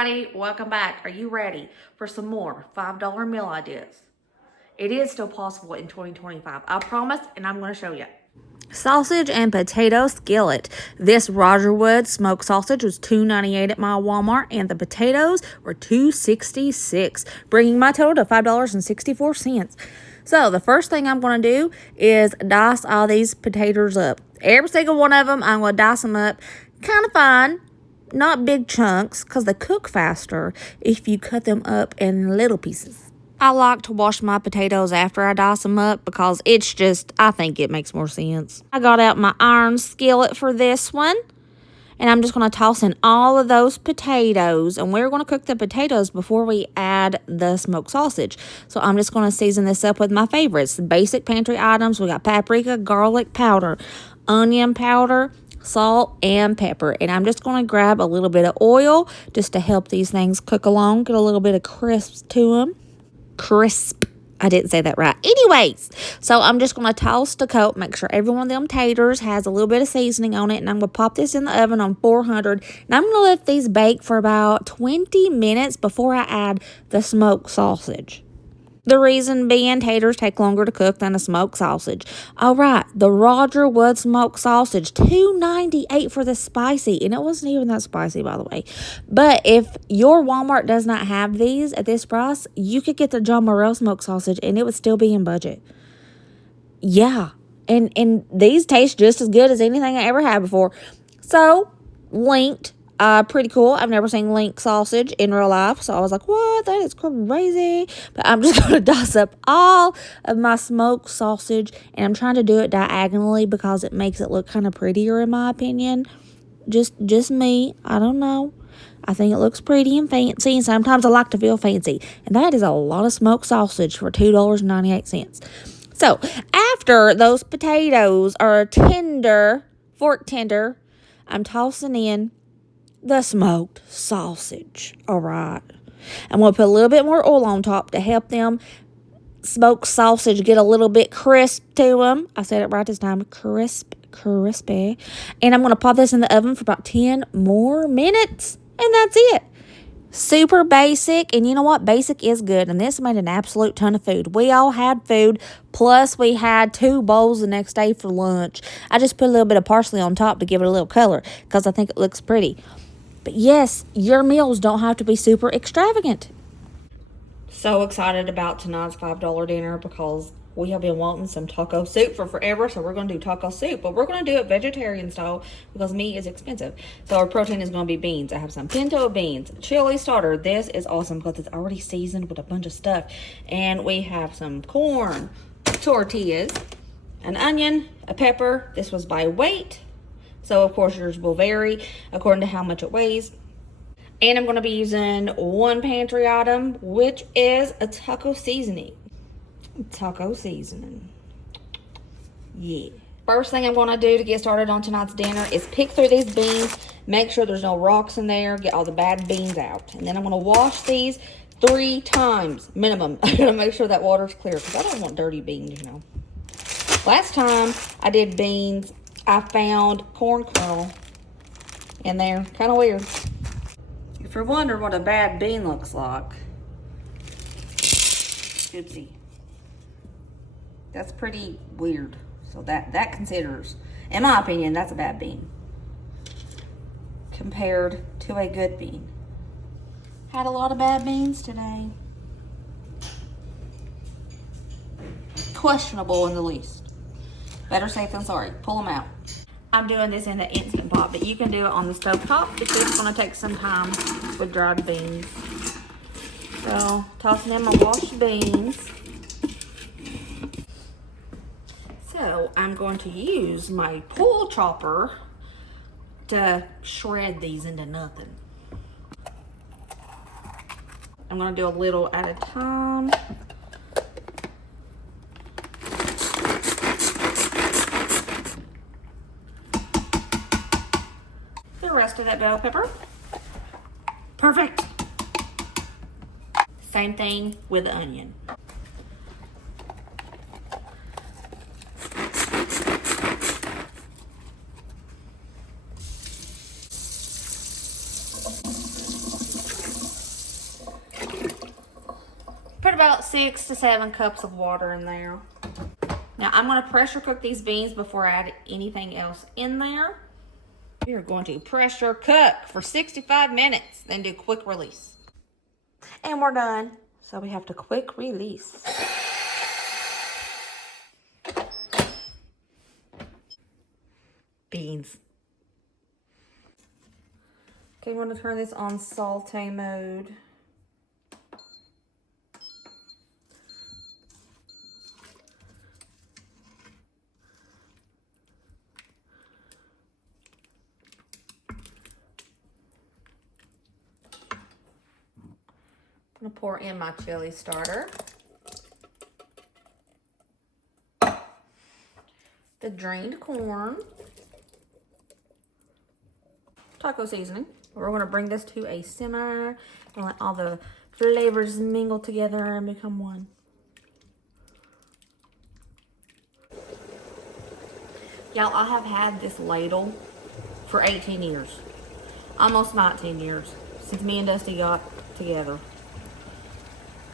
everybody, welcome back. Are you ready for some more $5 meal ideas? It is still possible in 2025, I promise, and I'm going to show you. Sausage and potato skillet. This Roger Wood smoked sausage was $2.98 at my Walmart, and the potatoes were $2.66, bringing my total to $5.64. So the first thing I'm going to do is dice all these potatoes up. Every single one of them, I'm going to dice them up kind of fine. Not big chunks, because they cook faster if you cut them up in little pieces. I like to wash my potatoes after I dice them up because it's just, I think it makes more sense. I got out my iron skillet for this one. And I'm just going to toss in all of those potatoes. And we're going to cook the potatoes before we add the smoked sausage. So I'm just going to season this up with my favorites. The basic pantry items. We got paprika, garlic powder, onion powder, salt, and pepper. And I'm just going to grab a little bit of oil just to help these things cook along. Get a little bit of crisp to them. Crisp. I didn't say that right. Anyways, so I'm just going to toss the coat, make sure every one of them taters has a little bit of seasoning on it, and I'm going to pop this in the oven on 400, and I'm going to let these bake for about 20 minutes before I add the smoked sausage. The reason being, taters take longer to cook than a smoked sausage. All right, the Roger Wood smoked sausage, $2.98 for the spicy, and it wasn't even that spicy, by the way. But if your Walmart does not have these at this price, you could get the John Morrell smoked sausage, and it would still be in budget. Yeah, and these taste just as good as anything I ever had before. So, linked. Pretty cool. I've never seen link sausage in real life, so I was like, what? That is crazy. But I'm just going to dice up all of my smoked sausage, and I'm trying to do it diagonally because it makes it look kind of prettier in my opinion. Just me. I don't know. I think it looks pretty and fancy, and sometimes I like to feel fancy. And that is a lot of smoked sausage for $2.98. So, after those potatoes are tender, fork tender, I'm tossing in the smoked sausage. All right. I'm going to put a little bit more oil on top to help them smoked sausage get a little bit crisp to them. I said it right this time. Crispy. And I'm going to pop this in the oven for about 10 more minutes. And that's it. Super basic. And you know what? Basic is good. And this made an absolute ton of food. We all had food. Plus, we had 2 bowls the next day for lunch. I just put a little bit of parsley on top to give it a little color because I think it looks pretty. But yes, your meals don't have to be super extravagant. So excited about tonight's $5 dinner because we have been wanting some taco soup for forever. So we're going to do taco soup, but we're going to do it vegetarian style because meat is expensive. So our protein is going to be beans. I have some pinto beans, chili starter. This is awesome because it's already seasoned with a bunch of stuff. And we have some corn, tortillas, an onion, a pepper. This was by weight. So, of course, yours will vary according to how much it weighs. And I'm going to be using one pantry item, which is a taco seasoning. Taco seasoning. Yeah. First thing I'm going to do to get started on tonight's dinner is pick through these beans. Make sure there's no rocks in there. Get all the bad beans out. And then I'm going to wash these 3 times minimum. I'm going to make sure that water's clear because I don't want dirty beans, you know. Last time I did beans, I found corn kernel in there. Kind of weird. If you're wondering what a bad bean looks like, oopsie. That's pretty weird. So that considers, in my opinion, that's a bad bean compared to a good bean. Had a lot of bad beans today. Questionable in the least. Better safe than sorry. Pull them out. I'm doing this in the Instant Pot, but you can do it on the stove top because it's going to take some time with dried beans. So, tossing in my washed beans. So, I'm going to use my pull chopper to shred these into nothing. I'm going to do a little at a time. The rest of that bell pepper. Perfect. Same thing with the onion. about 6 to 7 cups of water in there. Now I'm going to pressure cook these beans before I add anything else in there. We are going to pressure cook for 65 minutes, then do quick release. And we're done. So we have to quick release. Beans. Okay, we're going to turn this on saute mode. I'm going to pour in my chili starter. The drained corn. Taco seasoning. We're going to bring this to a simmer and let all the flavors mingle together and become one. Y'all, I have had this ladle for 18 years. Almost 19 years since me and Dusty got together.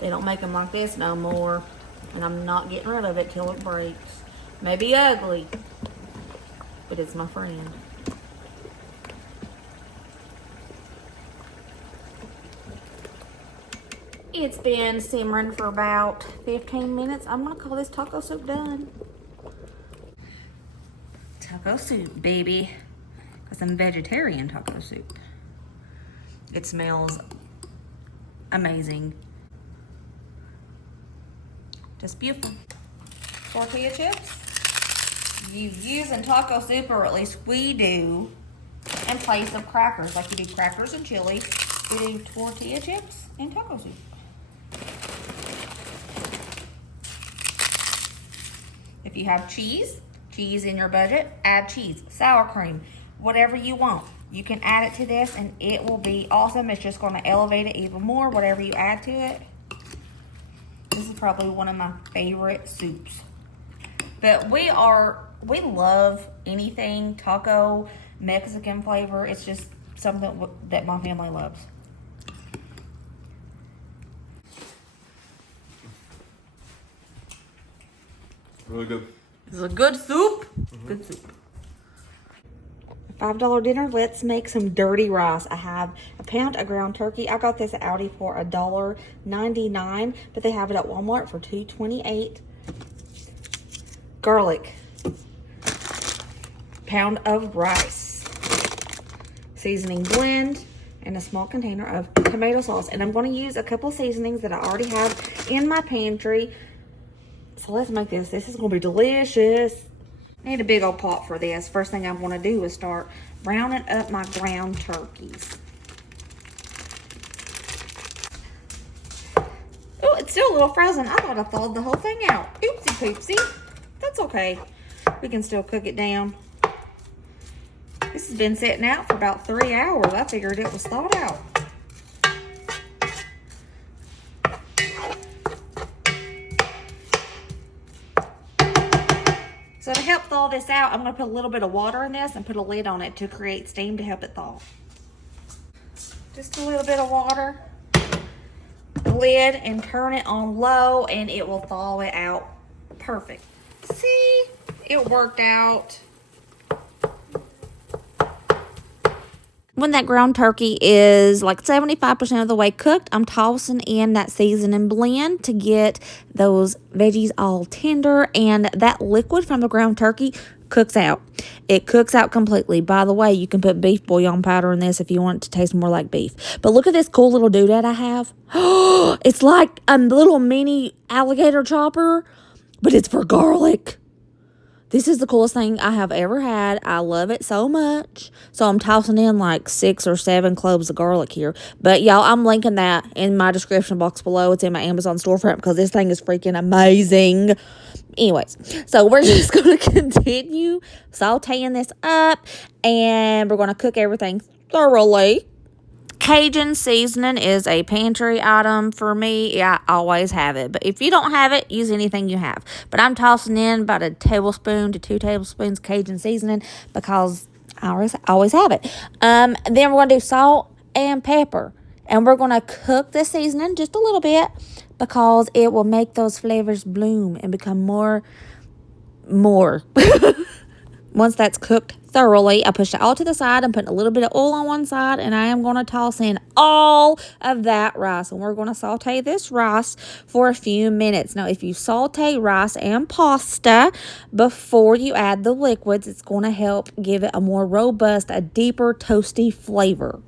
They don't make them like this no more, and I'm not getting rid of it till it breaks. Maybe ugly, but it's my friend. It's been simmering for about 15 minutes. I'm gonna call this taco soup done. Taco soup, baby. Got some vegetarian taco soup. It smells amazing. Just beautiful. Tortilla chips. You use in taco soup, or at least we do, in place of crackers. Like you do crackers and chili, we do tortilla chips and taco soup. If you have cheese in your budget, add cheese, sour cream, whatever you want. You can add it to this and it will be awesome. It's just going to elevate it even more, whatever you add to it. This is probably one of my favorite soups. But we love anything taco, Mexican flavor. It's just something that my family loves. Really good. This is a good soup. Good soup. $5 dinner. Let's make some dirty rice. I have a pound of ground turkey. I got this at Aldi for $1.99, but they have it at Walmart for $2.28. Garlic. Pound of rice. Seasoning blend. And a small container of tomato sauce. And I'm going to use a couple seasonings that I already have in my pantry. So let's make this. This is going to be delicious. I need a big old pot for this. First thing I want to do is start browning up my ground turkeys. Oh, it's still a little frozen. I thought I thawed the whole thing out. Oopsie poopsie. That's okay. We can still cook it down. This has been sitting out for about 3 hours. I figured it was thawed out. So to help thaw this out, I'm going to put a little bit of water in this and put a lid on it to create steam to help it thaw. Just a little bit of water. Lid and turn it on low and it will thaw it out perfect. See? It worked out. When that ground turkey is like 75% of the way cooked, I'm tossing in that seasoning blend to get those veggies all tender, and that liquid from the ground turkey cooks out. It cooks out completely. By the way, you can put beef bouillon powder in this if you want it to taste more like beef. But look at this cool little doodad I have. It's like a little mini alligator chopper, but it's for garlic. This is the coolest thing I have ever had. I love it so much. So I'm tossing in like 6 or 7 cloves of garlic here. But y'all, I'm linking that in my description box below. It's in my Amazon storefront because this thing is freaking amazing. Anyways, so we're just going to continue sauteing this up. And we're going to cook everything thoroughly. Cajun seasoning is a pantry item for me. Yeah, I always have it. But if you don't have it, use anything you have. But I'm tossing in about a tablespoon to 2 tablespoons Cajun seasoning because I always have it. Then we're going to do salt and pepper. And we're going to cook the seasoning just a little bit. because it will make those flavors bloom and become more. Once that's cooked thoroughly, I push it all to the side. I'm putting a little bit of oil on one side, and I am going to toss in all of that rice. And we're going to saute this rice for a few minutes. Now, if you saute rice and pasta before you add the liquids, it's going to help give it a more robust, a deeper, toasty flavor.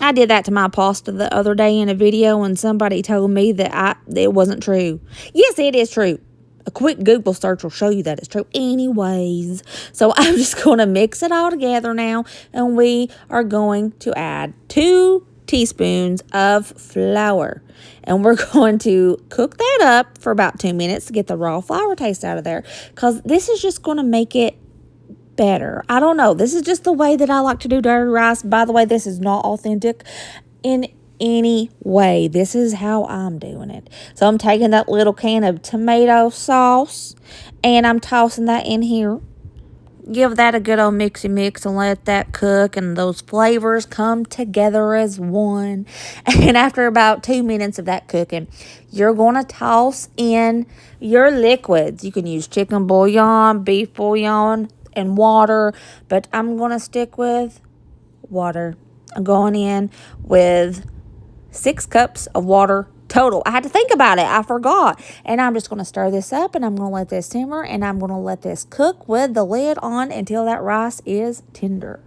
I did that to my pasta the other day in a video, and somebody told me that it wasn't true. Yes, it is true. A quick Google search will show you that it's true anyways. So I'm just going to mix it all together now. And we are going to add 2 teaspoons of flour. And we're going to cook that up for about 2 minutes to get the raw flour taste out of there. Because this is just going to make it better. I don't know. This is just the way that I like to do dirty rice. By the way, this is not authentic in any way. This is how I'm doing it. So I'm taking that little can of tomato sauce and I'm tossing that in here. Give that a good old mixy mix and let that cook and those flavors come together as one. And after about 2 minutes of that cooking, you're going to toss in your liquids. You can use chicken bouillon, beef bouillon, and water, but I'm going to stick with water. I'm going in with 6 cups of water total. I had to think about it. I forgot. And I'm just going to stir this up and I'm going to let this simmer and I'm going to let this cook with the lid on until that rice is tender.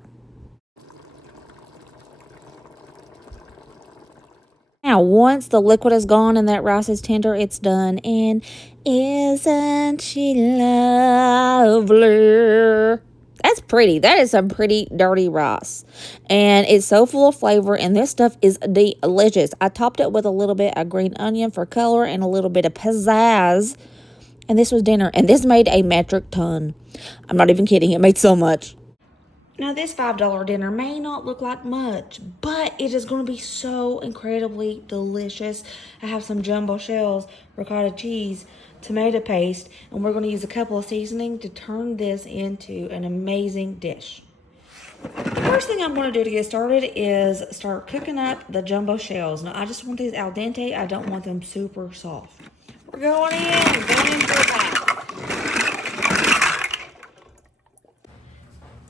Now, once the liquid is gone and that rice is tender, it's done. And isn't she lovely? That's pretty. That is some pretty dirty rice. And it's so full of flavor. And this stuff is delicious. I topped it with a little bit of green onion for color and a little bit of pizzazz. And this was dinner. And this made a metric ton. I'm not even kidding. It made so much. Now, this $5 dinner may not look like much, but it is going to be so incredibly delicious. I have some jumbo shells, ricotta cheese, tomato paste, and we're going to use a couple of seasonings to turn this into an amazing dish. The first thing I'm going to do to get started is start cooking up the jumbo shells. Now, I just want these al dente. I don't want them super soft. We're going in for that.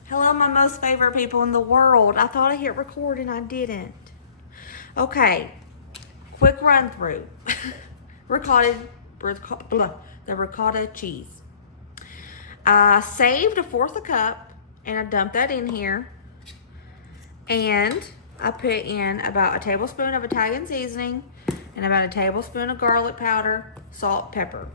Hello, my most favorite people in the world. I thought I hit record and I didn't. Okay, quick run through. The ricotta cheese. I saved 1/4 cup and I dumped that in here. And I put in about a tablespoon of Italian seasoning and about a tablespoon of garlic powder, salt, pepper.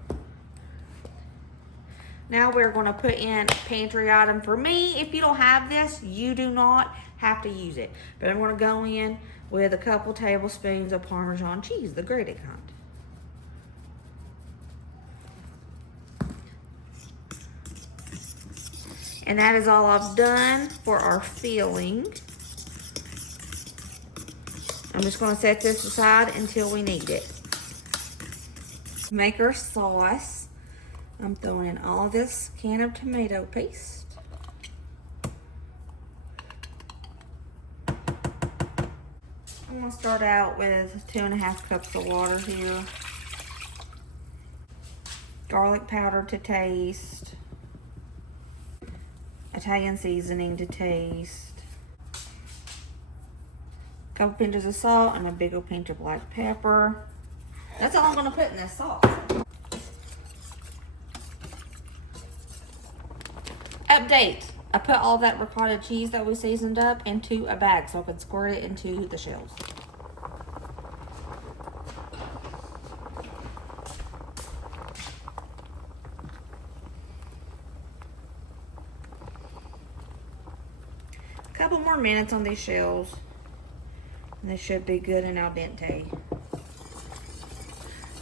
Now we're going to put in a pantry item. For me, if you don't have this, you do not have to use it. But I'm going to go in with a couple tablespoons of Parmesan cheese, the grated kind. And that is all I've done for our filling. I'm just going to set this aside until we need it. To make our sauce, I'm throwing in all this can of tomato paste. I'm going to start out with 2.5 cups of water here. Garlic powder to taste. Italian seasoning to taste. A couple pinches of salt and a big old pinch of black pepper. That's all I'm going to put in this sauce. Update. I put all that ricotta cheese that we seasoned up into a bag so I could squirt it into the shells. A couple more minutes on these shells and they should be good and al dente.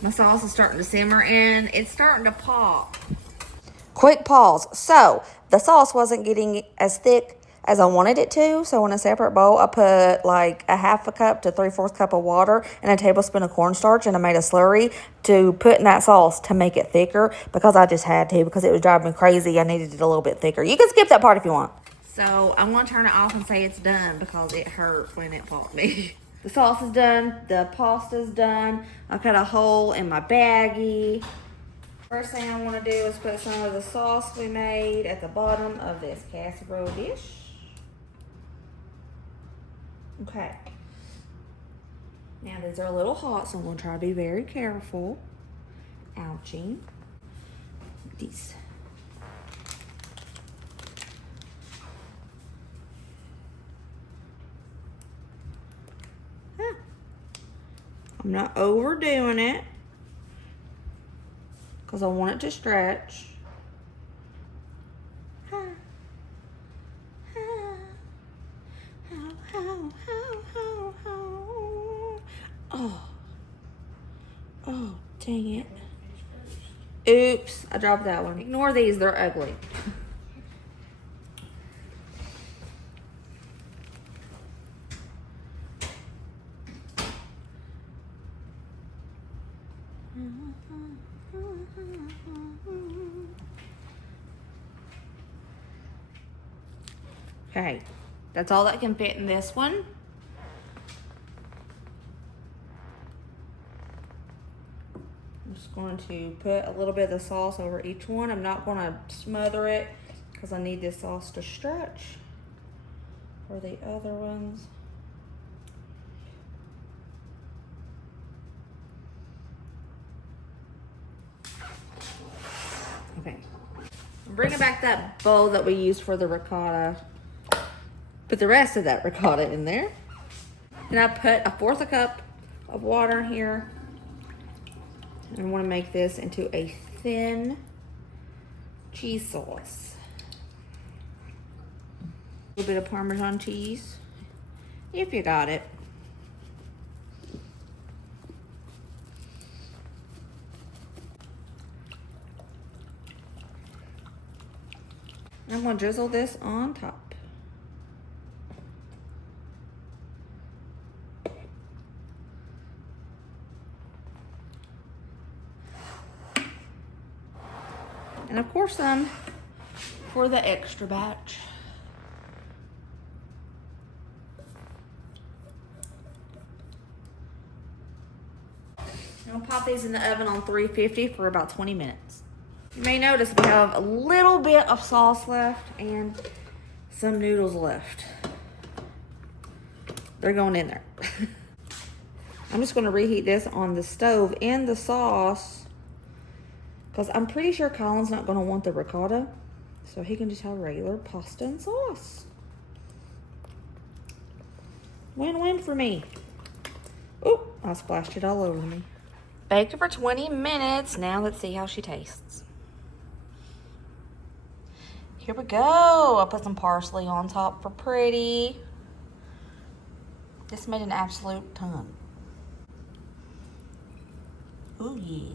My sauce is starting to simmer and it's starting to pop. Quick pause. So the sauce wasn't getting as thick as I wanted it to. So in a separate bowl, I put like a 1/2 cup to 3/4 cup of water and a tablespoon of cornstarch, and I made a slurry to put in that sauce to make it thicker because I just had to, because it was driving me crazy. I needed it a little bit thicker. You can skip that part if you want. So I'm going to turn it off and say it's done because it hurt when it popped me. The sauce is done. The pasta's done. I've got a hole in my baggie. First thing I want to do is put some of the sauce we made at the bottom of this casserole dish. Okay. Now these are a little hot, so I'm going to try to be very careful. Ouchie. These. I'm not overdoing it because I want it to stretch. Oh, dang it. Oops, I dropped that one. Ignore these, they're ugly. Okay, that's all that can fit in this one. I'm just going to put a little bit of the sauce over each one. I'm not going to smother it because I need this sauce to stretch for the other ones. Okay, I'm bringing back that bowl that we used for the ricotta. Put the rest of that ricotta in there. And I put 1/4 cup of water here. And I want to make this into a thin cheese sauce. A little bit of Parmesan cheese, if you got it. I'm going to drizzle this on top. And of course some for the extra batch. I'll pop these in the oven on 350 for about 20 minutes. You may notice we have a little bit of sauce left and some noodles left. They're going in there. I'm just going to reheat this on the stove in the sauce because I'm pretty sure Colin's not going to want the ricotta, so he can just have regular pasta and sauce. Win-win for me. Oh, I splashed it all over me. Baked her for 20 minutes. Now let's see how she tastes. Here we go. I put some parsley on top for pretty. This made an absolute ton. Oh yeah.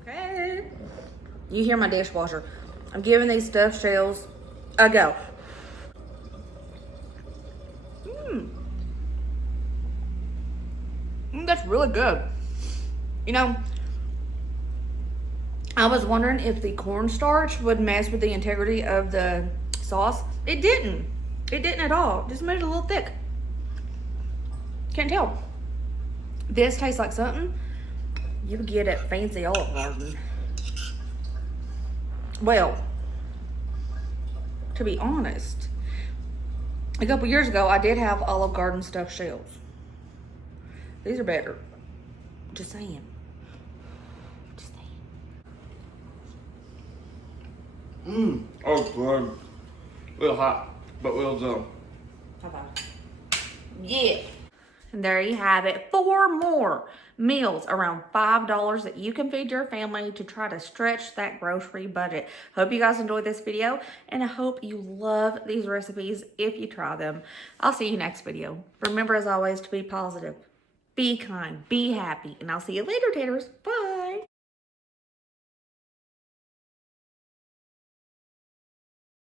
Okay. You hear my dishwasher. I'm giving these stuffed shells a go. That's really good. You know, I was wondering if the cornstarch would mess with the integrity of the sauce. It didn't. It didn't at all. Just made it a little thick. Can't tell. This tastes like something you would get at Fancy Olive Garden. Well, to be honest, a couple years ago I did have Olive Garden stuffed shells. These are better. Just saying. Just saying. Oh, good. A little hot, but well done. How about it? Yeah. And there you have it. 4 more meals around $5 that you can feed your family to try to stretch that grocery budget. Hope you guys enjoyed this video, and I hope you love these recipes if you try them. I'll see you next video. Remember, as always, to be positive, be kind, be happy, and I'll see you later, taters. Bye.